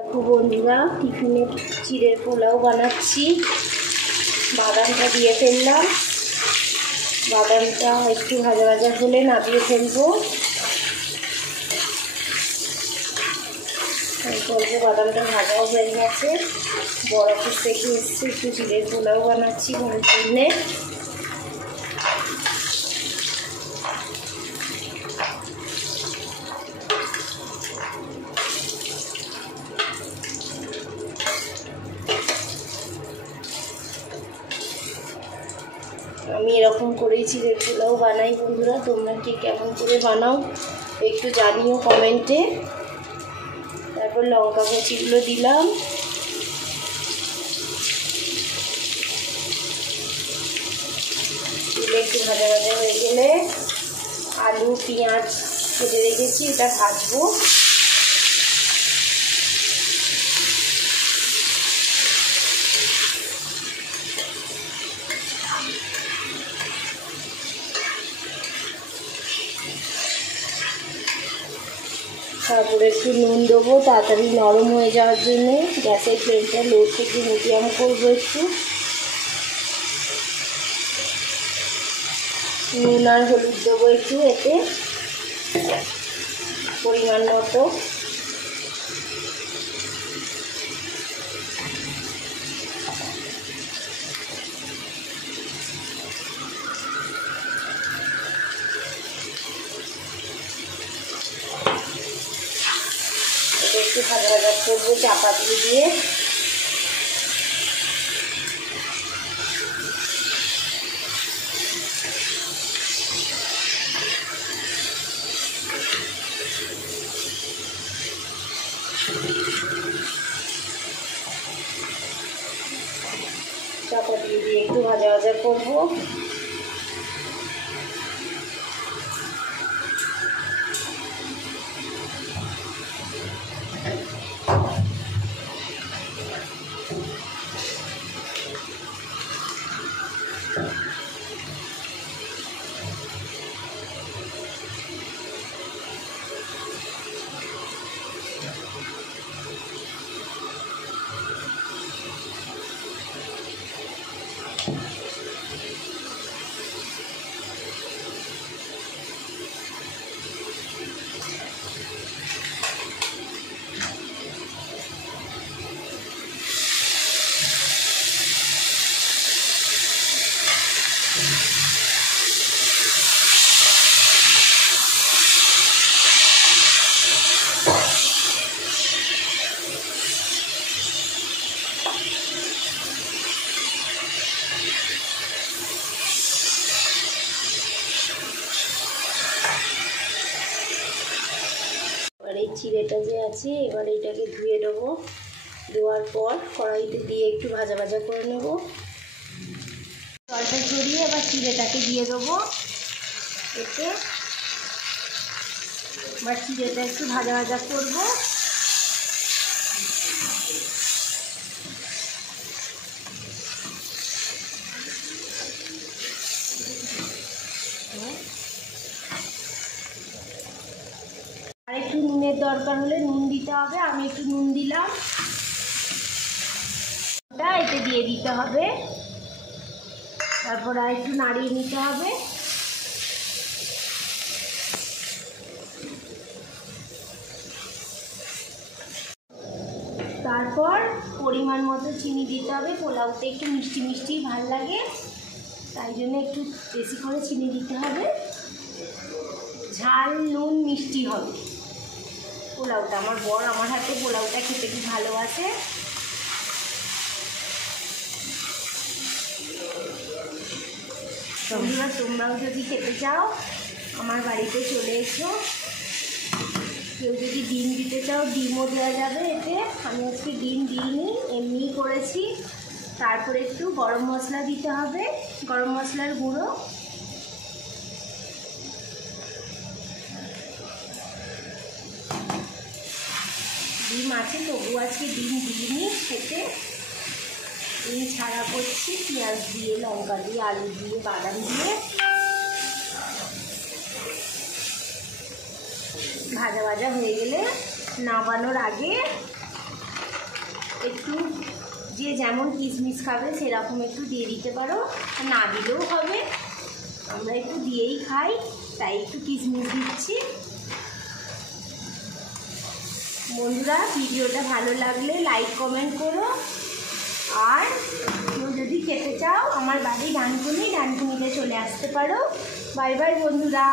দেখো বন্ধুরা, টিফিনে চিড়ের পোলাও বানাচ্ছি। বাদামটা দিয়ে ফেললাম। বাদামটা একটু ভাজা ভাজা হলে নামিয়ে ফেলবো। বাদামটা ভাজাও হয়ে গেছে। বড় অফিস থেকে এসছে, একটু চিড়ের পোলাও বানাচ্ছি ঘরের জন্যে। আমি এরকম করেই চিড়ের পোলাও বানাই বন্ধুরা। তোমরা কি কেমন করে বানাও একটু জানিও কমেন্টে। তারপর লঙ্কা কুচিগুলো দিলাম। দিলে একটু ভাজা ভাজা হয়ে গেলে আলু পেঁয়াজ কেটে রেখেছি, এটা ভাজবো। তারপরে একটু নুন দেবো তাড়াতাড়ি নরম হয়ে যাওয়ার জন্যে। গ্যাসের ফ্লেমটা লো থেকে মিডিয়াম করবো। একটু নুন আর হলুদ দেবো একটু এতে পরিমাণ মতো। একটু ভাজা ভাজা করবো চাপা দিয়ে। চাপা দিয়ে একটু ভাজা ভাজা করবো। এই চিড়েটা যে আছে, এবার এটাকে ধুয়ে দেবো। ধোয়ার পর কড়াইতে দিয়ে একটু ভাজা ভাজা করে নেব। জলটা ঝরিয়ে এবার চিড়েটাকে দিয়ে দেবো এতে। এবার চিড়েটা একটু ভাজা ভাজা করবো। আর একটু নুনের দরকার হলে নুন দিতে হবে। আমি একটু নুন দিলাম। এতে দিয়ে দিতে হবে। তারপর আর একটু নাড়িয়ে নিতে হবে। তারপর পরিমাণ মতো চিনি দিতে হবে। পোলাওতে একটু মিষ্টি মিষ্টি ভালো লাগে, তাই জন্য একটু বেশি করে চিনি দিতে হবে। ঝাল নুন মিষ্টি হবে পোলাওটা। আমার বর আমার হাতে পোলাওটা খেতে খুব ভালোবাসে। তোমরাও যদি খেতে চাও আমার বাড়িতে চলে এসো। কেউ যদি ডিম দিতে চাও ডিমও দেওয়া যাবে এতে। আমি আজকে ডিম দিইনি, এমনিই করেছি। তারপরে একটু গরম মশলা দিতে হবে, গরম মশলার গুঁড়ো। ডিম আছে তবু আজকে ডিম দিইনি খেতে। ডিম ছাড়া করছি পেঁয়াজ দিয়ে, লঙ্কা দিয়ে, আলু দিয়ে, বাদাম দিয়ে। ভাজা ভাজা হয়ে গেলে নামানোর আগে যে যেমন কিশমিশ খাবে সেরকম একটু দিয়ে দিতে পারো, না দিলেও হবে। আমরা একটু দিয়েই খাই, তাই একটু কিশমিশ দিচ্ছি। বন্ধুরা, ভিডিওটা ভালো লাগলে লাইক কমেন্ট করো। আর কেউ যদি খেতে চাও আমার বাড়ি ডানকুনিতে চলে আসতে পারো। বাই বাই বন্ধুরা।